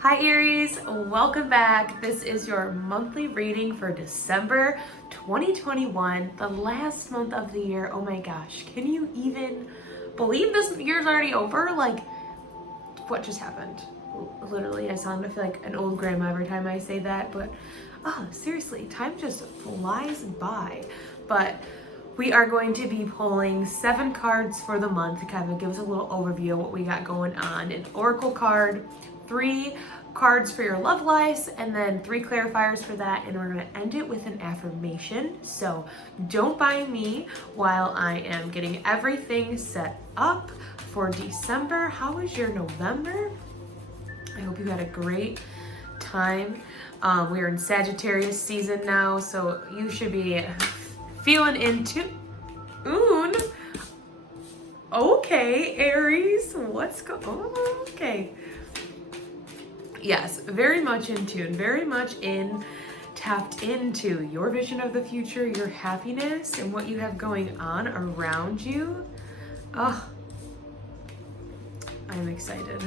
Hi Aries, welcome back. This is your monthly reading for December 2021, the last month of the year. Oh my gosh, can you even believe this year's already over? Like, what just happened? Literally, I feel like an old grandma every time I say that, but seriously, time just flies by. But we are going to be pulling 7 cards for the month to kind of give us a little overview of what we got going on. An oracle card, 3 cards for your love life, and then 3 clarifiers for that, and we're going to end it with an affirmation. So don't mind me while I am getting everything set up for December. How was your November? I hope you had a great time. We are in Sagittarius season now, so you should be feeling into Oon. Okay, Aries, what's going on? Okay. Yes, very much in tune, very much tapped into your vision of the future, your happiness, and what you have going on around you. Oh, I'm excited.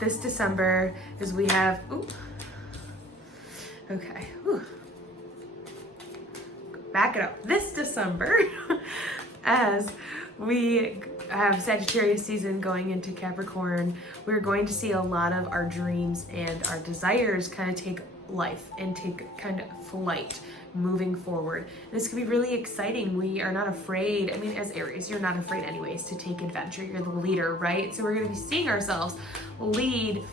This December is we have, okay, back it up. This December, as we have Sagittarius season going into Capricorn, we're going to see a lot of our dreams and our desires kind of take life and take kind of flight moving forward. This could be really exciting. We are not afraid. I mean, as Aries, you're not afraid anyways to take adventure. You're the leader, right? So we're going to be seeing ourselves lead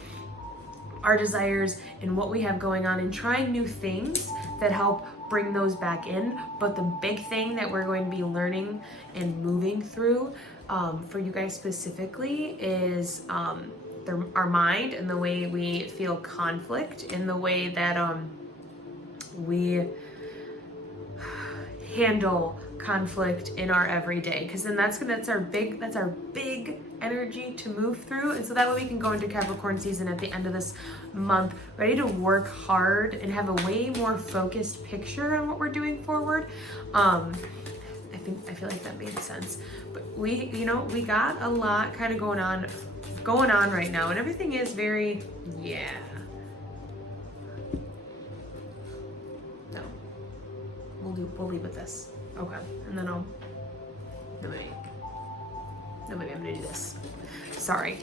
our desires and what we have going on and trying new things that help bring those back in. But the big thing that we're going to be learning and moving through for you guys specifically is our mind and the way we feel conflict, in the way that we handle conflict in our everyday, because then that's our big energy to move through. And so that way we can go into Capricorn season at the end of this month ready to work hard and have a way more focused picture on what we're doing forward. I feel like that made sense. But we got a lot kind of going on right now, and everything is very no. We'll leave with this. Okay. And then maybe I'm gonna do this. Sorry.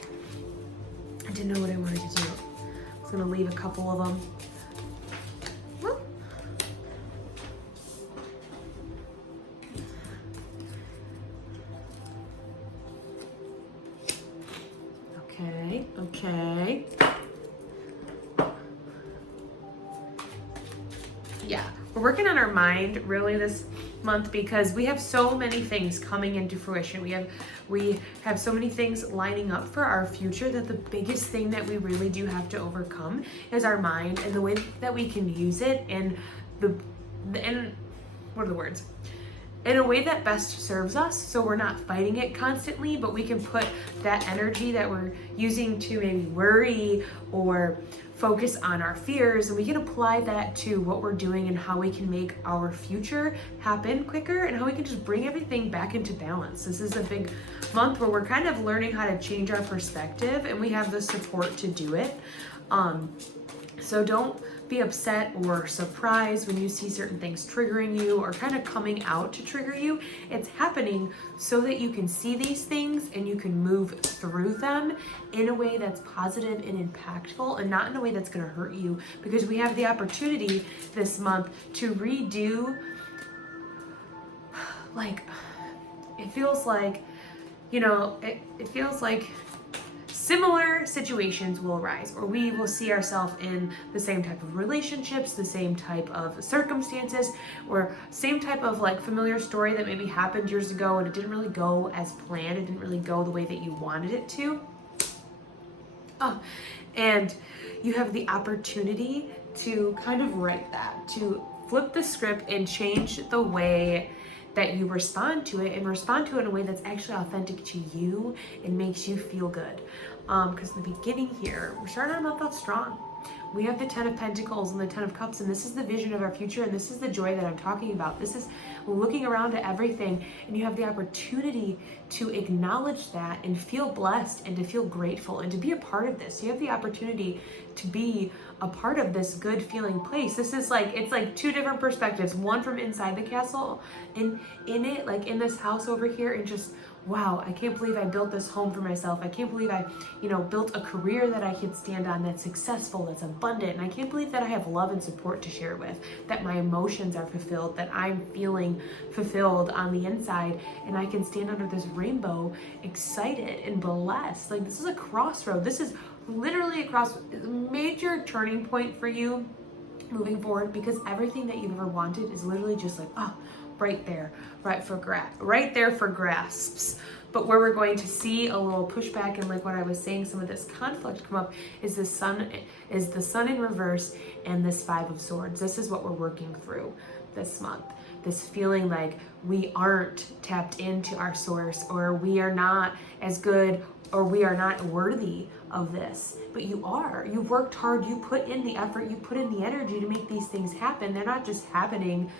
I didn't know what I wanted to do. I was gonna leave a couple of them. Okay. Yeah, we're working on our mind really this month because we have so many things coming into fruition. We have so many things lining up for our future that the biggest thing that we really do have to overcome is our mind and the way that we can use it and what are the words? In a way that best serves us, so we're not fighting it constantly, but we can put that energy that we're using to maybe worry or focus on our fears, and we can apply that to what we're doing and how we can make our future happen quicker and how we can just bring everything back into balance. This is a big month where we're kind of learning how to change our perspective, and we have the support to do it. So don't be upset or surprised when you see certain things triggering you or kind of coming out to trigger you. It's happening so that you can see these things and you can move through them in a way that's positive and impactful, and not in a way that's going to hurt you, because we have the opportunity this month to redo, like, it feels like similar situations will arise, or we will see ourselves in the same type of relationships, the same type of circumstances, or same type of like familiar story that maybe happened years ago and it didn't really go as planned. It didn't really go the way that you wanted it to. And you have the opportunity to kind of write that, to flip the script and change the way that you respond to it, and respond to it in a way that's actually authentic to you and makes you feel good. Because in the beginning here, we're starting our month off strong. We have the 10 of Pentacles and the 10 of Cups, and this is the vision of our future, and this is the joy that I'm talking about. This is looking around at everything, and you have the opportunity to acknowledge that and feel blessed and to feel grateful and to be a part of this. You have the opportunity to be a part of this good feeling place. This is like, it's like two different perspectives, one from inside the castle and in it, like in this house over here, and just, wow, I can't believe I built this home for myself. I can't believe I, built a career that I can stand on, that's successful, that's abundant. And I can't believe that I have love and support to share with, that my emotions are fulfilled, that I'm feeling fulfilled on the inside, and I can stand under this rainbow excited and blessed. Like, this is a crossroad. This is literally a major turning point for you moving forward, because everything that you've ever wanted is literally just like, oh, right there, right there for grasps. But where we're going to see a little pushback, and like what I was saying, some of this conflict come up, is the sun in reverse and this 5 of Swords. This is what we're working through this month. This feeling like we aren't tapped into our source, or we are not as good, or we are not worthy of this. But you are. You've worked hard. You put in the effort. You put in the energy to make these things happen. They're not just happening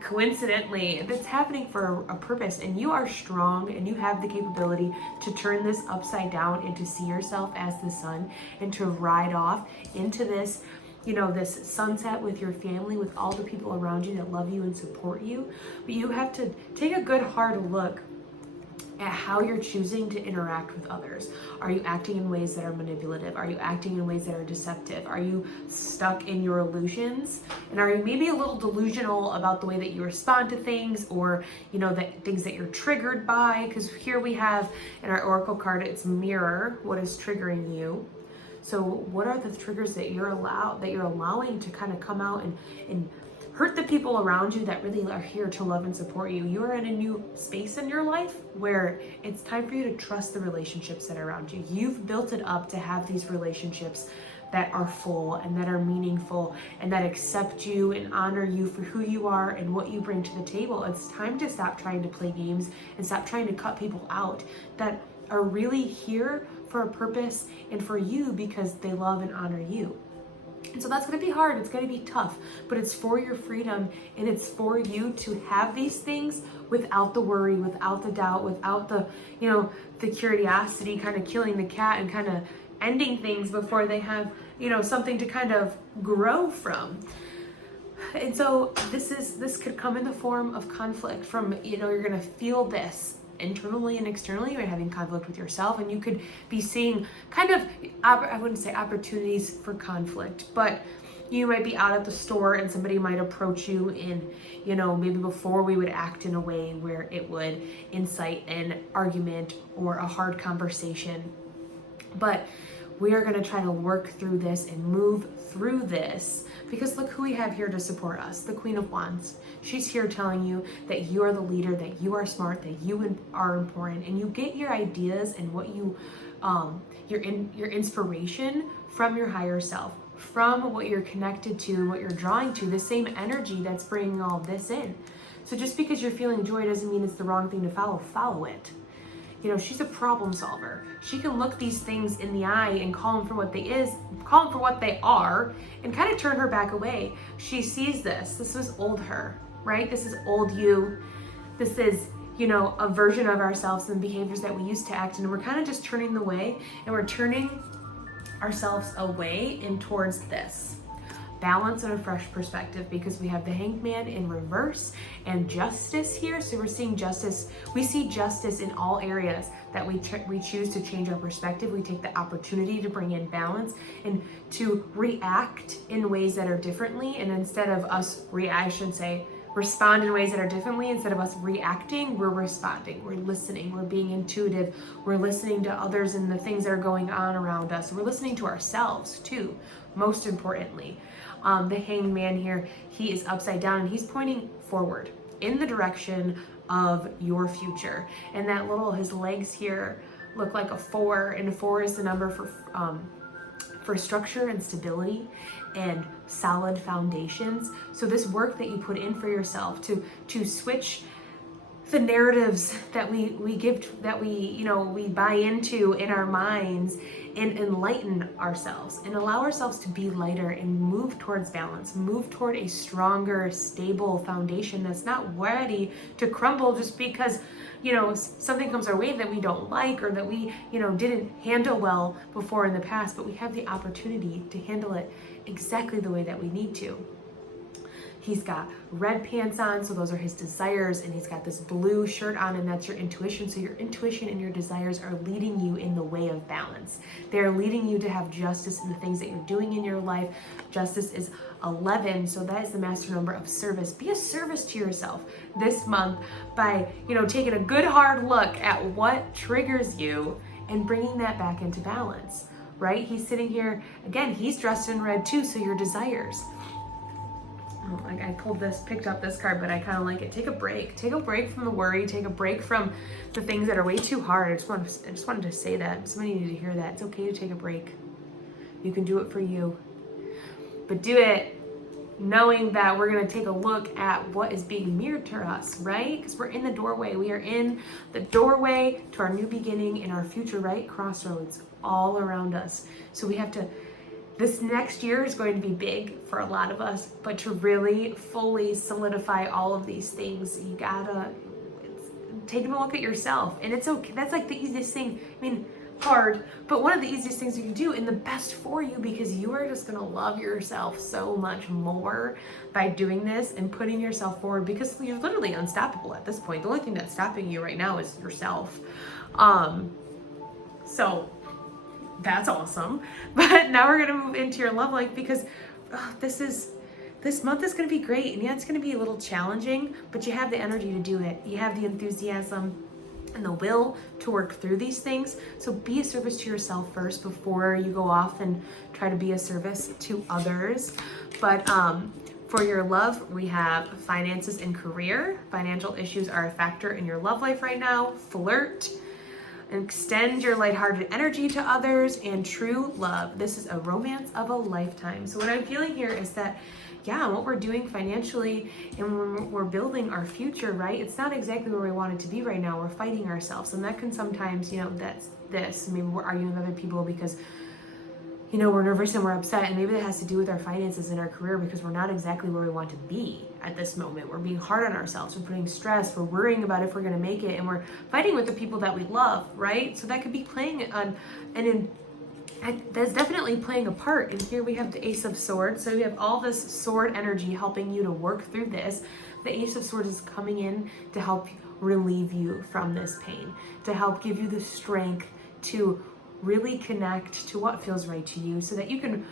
coincidentally. It's happening for a purpose, and you are strong, and you have the capability to turn this upside down and to see yourself as the sun, and to ride off into this, this sunset with your family, with all the people around you that love you and support you. But you have to take a good hard look at how you're choosing to interact with others. Are you acting in ways that are manipulative? Are you acting in ways that are deceptive? Are you stuck in your illusions? And are you maybe a little delusional about the way that you respond to things, or, the things that you're triggered by? Because here we have in our Oracle card, it's mirror, what is triggering you. So what are the triggers that you're allowing to kind of come out and hurt the people around you that really are here to love and support you? You're in a new space in your life where it's time for you to trust the relationships that are around you. You've built it up to have these relationships that are full and that are meaningful and that accept you and honor you for who you are and what you bring to the table. It's time to stop trying to play games and stop trying to cut people out that are really here for a purpose and for you because they love and honor you. And so that's going to be hard. It's going to be tough, but it's for your freedom, and it's for you to have these things without the worry, without the doubt, without the, the curiosity kind of killing the cat and kind of ending things before they have, something to kind of grow from. And so this could come in the form of conflict from, you're going to feel this internally and externally. You're having conflict with yourself, and you could be seeing kind of, I wouldn't say opportunities for conflict, but you might be out at the store and somebody might approach you in, maybe before we would act in a way where it would incite an argument or a hard conversation. But we are going to try to work through this and move through this, because look who we have here to support us, the Queen of Wands. She's here telling you that you are the leader, that you are smart, that you are important, and you get your ideas and what you, your inspiration from your higher self, from what you're connected to and what you're drawing to, the same energy that's bringing all this in. So just because you're feeling joy doesn't mean it's the wrong thing to follow it. She's a problem solver. She can look these things in the eye and call them for what they are, and kind of turn her back away. She sees this. This is old her, right? This is old you. This is, a version of ourselves and behaviors that we used to act in. And we're kind of just turning the way, and we're turning ourselves away and towards this balance and a fresh perspective, because we have the Hanged Man in reverse and justice here. So we're seeing justice. We see justice in all areas that we choose to change our perspective. We take the opportunity to bring in balance and to react in ways that are differently. And instead of us respond in ways that are differently, instead of us reacting, we're responding, we're listening, we're being intuitive, we're listening to others and the things that are going on around us. We're listening to ourselves too, most importantly. The Hanged Man here, he is upside down and he's pointing forward in the direction of your future. And that his legs here look like a 4, and a 4 is the number for structure and stability and solid foundations. So this work that you put in for yourself to switch the narratives that we give, that we buy into in our minds, and enlighten ourselves and allow ourselves to be lighter and move towards balance, move toward a stronger, stable foundation that's not ready to crumble just because something comes our way that we don't like, or that we didn't handle well before in the past, but we have the opportunity to handle it exactly the way that we need to. He's got red pants on, so those are his desires, and he's got this blue shirt on, and that's your intuition. So your intuition and your desires are leading you in the way of balance. They're leading you to have justice in the things that you're doing in your life. Justice is 11, so that is the master number of service. Be a service to yourself this month by, taking a good hard look at what triggers you and bringing that back into balance, right? He's sitting here, again, he's dressed in red too, so your desires. I picked up this card, but I kind of like it. Take a break. Take a break from the worry. Take a break from the things that are way too hard. I just wanted to say that. Somebody needed to hear that. It's okay to take a break. You can do it for you. But do it knowing that we're going to take a look at what is being mirrored to us, right? Because we're in the doorway. We are in the doorway to our new beginning and our future, right? Crossroads all around us. So we have to... This next year is going to be big for a lot of us, but to really fully solidify all of these things, you gotta take a look at yourself. And it's okay. That's like the easiest thing. I mean, hard, but one of the easiest things you can do, and the best for you, because you are just gonna love yourself so much more by doing this and putting yourself forward, because you're literally unstoppable at this point. The only thing that's stopping you right now is yourself. So that's awesome. But now we're going to move into your love life, because this month is going to be great. And yeah, it's going to be a little challenging, but you have the energy to do it. You have the enthusiasm and the will to work through these things. So be a service to yourself first before you go off and try to be a service to others. But for your love, we have finances and career. Financial issues are a factor in your love life right now. Flirt. Extend your lighthearted energy to others, and true love. This is a romance of a lifetime. So what I'm feeling here is that, what we're doing financially and when we're building our future, right? It's not exactly where we want it to be right now. We're fighting ourselves, and that can sometimes, that's this. Maybe we're arguing with other people because, we're nervous and we're upset, and maybe that has to do with our finances and our career, because we're not exactly where we want to be at this moment. We're being hard on ourselves. We're putting stress. We're worrying about if we're going to make it, and we're fighting with the people that we love, right? So that could be playing on, that's definitely playing a part. And here we have the Ace of Swords. So we have all this sword energy helping you to work through this. The Ace of Swords is coming in to help relieve you from this pain, to help give you the strength to really connect to what feels right to you, so that you can,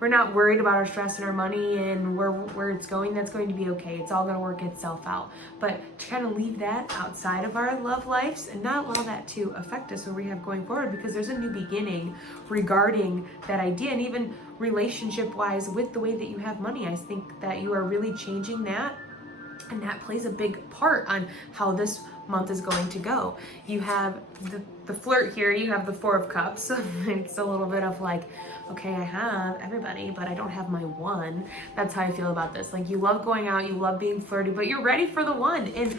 we're not worried about our stress and our money and where it's going. That's going to be okay. It's all going to work itself out. But to kind of leave that outside of our love lives and not allow that to affect us where we have going forward, because there's a new beginning regarding that idea, and even relationship wise with the way that you have money. I think that you are really changing that, and that plays a big part on how this month is going to go. You have the flirt here, you have the Four of Cups. It's a little bit of like, okay, I have everybody, but I don't have my one. That's how I feel about this. Like, you love going out, you love being flirty, but you're ready for the one. And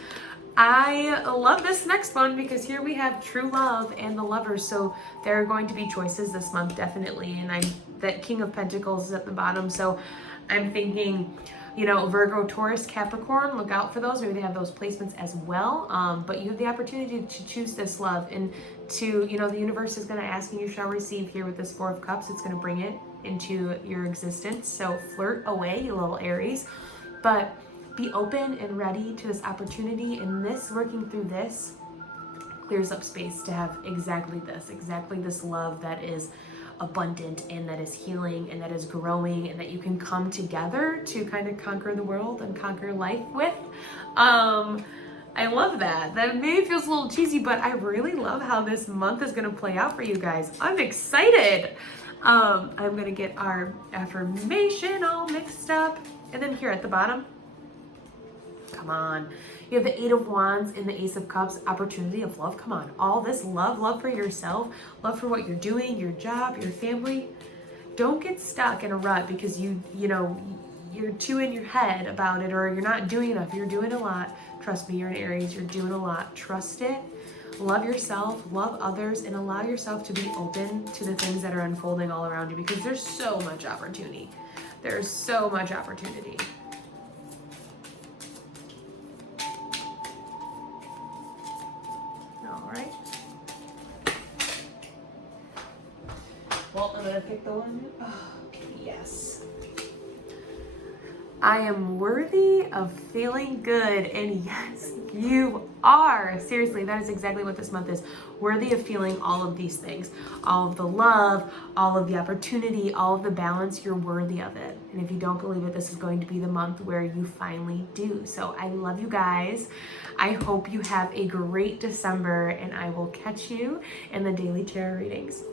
I love this next one, because here we have true love and the Lovers. So there are going to be choices this month, definitely. And that King of Pentacles is at the bottom. So I'm thinking, Virgo, Taurus, Capricorn, look out for those. Maybe they have those placements as well. But you have the opportunity to choose this love, and to, the universe is going to ask, and you shall receive here with this Four of Cups. It's going to bring it into your existence. So flirt away, you little Aries. But be open and ready to this opportunity, and working through this clears up space to have exactly this love that is abundant, and that is healing, and that is growing, and that you can come together to kind of conquer the world and conquer life with. I love that. That maybe feels a little cheesy, but I really love how this month is going to play out for you guys. I'm excited. I'm going to get our affirmation all mixed up. And then here at the bottom, come on. You have the Eight of Wands and the Ace of Cups, opportunity of love. Come on. All this love for yourself, love for what you're doing, your job, your family. Don't get stuck in a rut because you you're too in your head about it, or you're not doing enough. You're doing a lot. Trust me, you're an Aries, you're doing a lot. Trust it. Love yourself, love others, and allow yourself to be open to the things that are unfolding all around you, because there's so much opportunity. There's so much opportunity. All right. Well, I'm gonna pick the one. Oh, yes. I am worthy of feeling good, and yes, you are. Seriously, that is exactly what this month is. Worthy of feeling all of these things. All of the love, all of the opportunity, all of the balance, you're worthy of it. And if you don't believe it, this is going to be the month where you finally do. So I love you guys. I hope you have a great December, and I will catch you in the daily tarot readings.